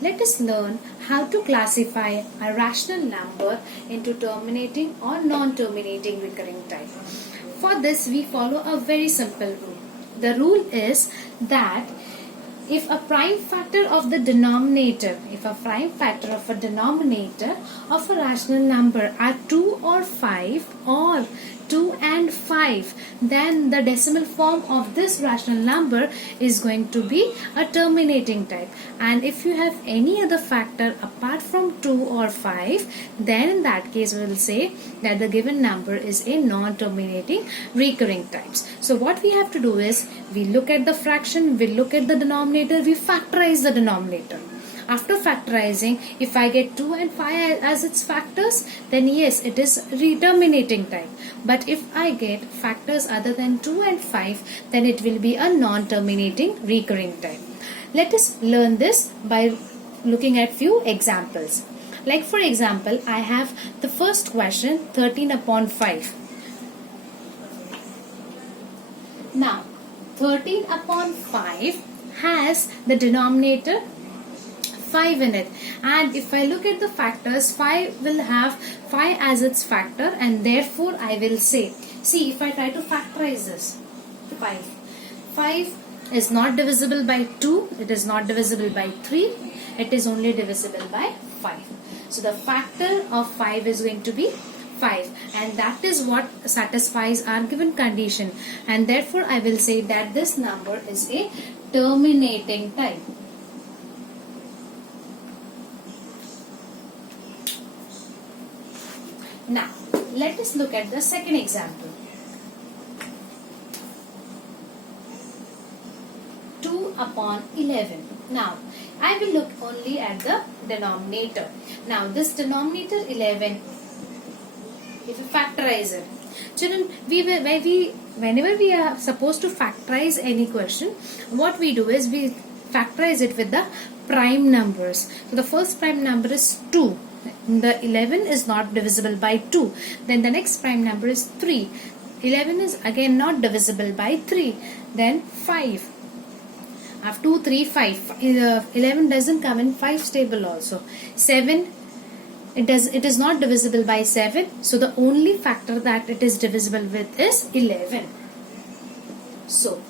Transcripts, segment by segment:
let us learn how to classify a rational number into terminating or non-terminating recurring type. For this, we follow a very simple rule. The rule is that if a prime factor of a denominator of a rational number are 2 or 5 or 2 and 5, then the decimal form of this rational number is going to be a terminating type. And if you have any other factor apart from 2 or 5, then in that case we will say that the given number is a non-terminating recurring types. So what we have to do is, we look at the fraction, we look at the denominator, we factorize the denominator. After factorizing, if I get 2 and 5 as its factors, then yes, it is terminating type. But if I get factors other than 2 and 5, then it will be a non-terminating recurring type. Let us learn this by looking at few examples. Like for example, I have the first question, 13 upon 5. Now, 13 upon 5 has the denominator 5 in it, and if I look at the factors, 5 will have 5 as its factor, and therefore I will say, see, if I try to factorize this, 5 is not divisible by 2, it is not divisible by 3, it is only divisible by 5. So the factor of 5 is going to be 5, and that is what satisfies our given condition, and therefore I will say that this number is a terminating type. Now, let us look at the second example. 2 upon 11. Now, I will look only at the denominator. Now, this denominator 11, if you factorize it, children, whenever we are supposed to factorize any question, what we do is we factorize it with the prime numbers. So, the first prime number is 2. The 11 is not divisible by 2. Then the next prime number is 3. 11 is again not divisible by 3. Then 5. After 2, 3, 5. 11 doesn't come in 5 table also. 7. It is not divisible by 7. So the only factor that it is divisible with is 11. So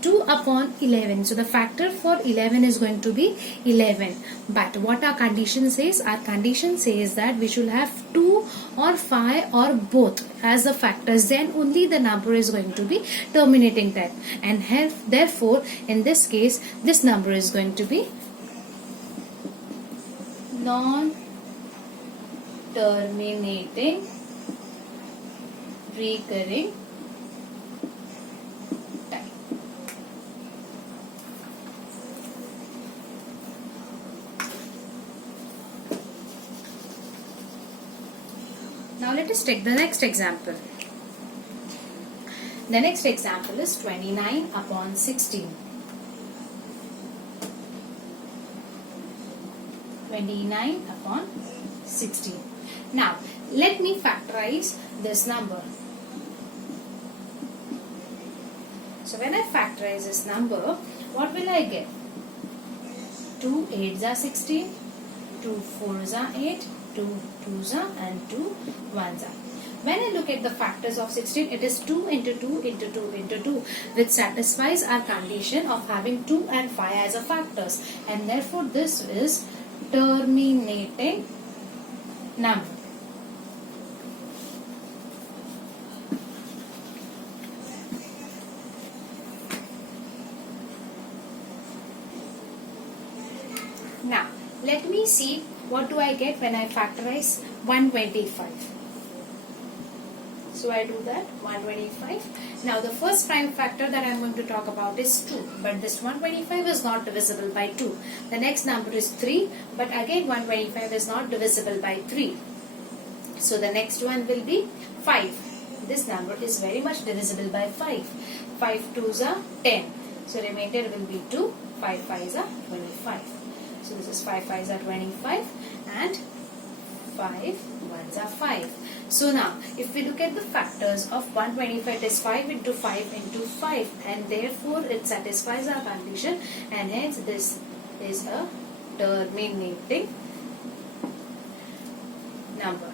2 upon 11. So the factor for 11 is going to be 11. But what our condition says? Our condition says that we should have 2 or 5 or both as the factors. Then only the number is going to be terminating type. And therefore, in this case, this number is going to be non-terminating recurring. Now let us take the next example. The next example is 29 upon 16. 29 upon 16. Now let me factorize this number. So when I factorize this number, what will I get? 2 8s are 16, 2 4s are 8, 2 2s are, and 2 1s are. When I look at the factors of 16, it is 2 into 2 into 2 into 2, which satisfies our condition of having 2 and 5 as a factors, and therefore this is terminating number. Now let me see what do I get when I factorize 125. So I do that, 125. Now the first prime factor that I am going to talk about is 2. But this 125 is not divisible by 2. The next number is 3. But again 125 is not divisible by 3. So the next one will be 5. This number is very much divisible by 5. 5 2s are 10. So remainder will be 2. 5 5s are 25. So this is 5 5s are 25 and 5 1s are 5. So now if we look at the factors of 125, it is 5 into 5 into 5, and therefore it satisfies our condition, and hence this is a non-terminating number.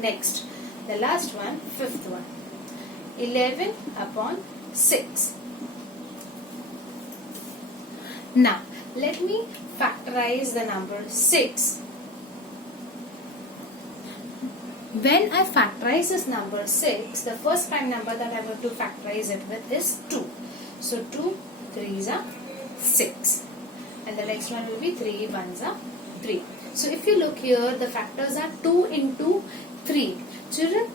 Next, the last one, fifth one, 11 upon 6. Now, let me factorize the number 6. When I factorize this number 6, the first prime number that I want to factorize it with is 2. So 2 3s are 6. And the next one will be 3 1s are 3. So if you look here, the factors are 2 into 3. Children,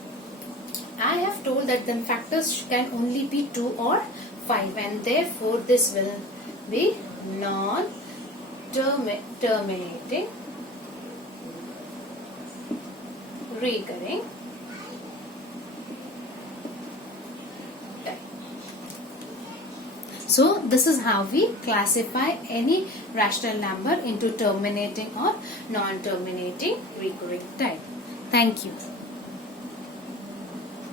I have told that the factors can only be 2 or 5, and therefore this will be non-terminating recurring type. So this is how we classify any rational number into terminating or non-terminating recurring type. Thank you.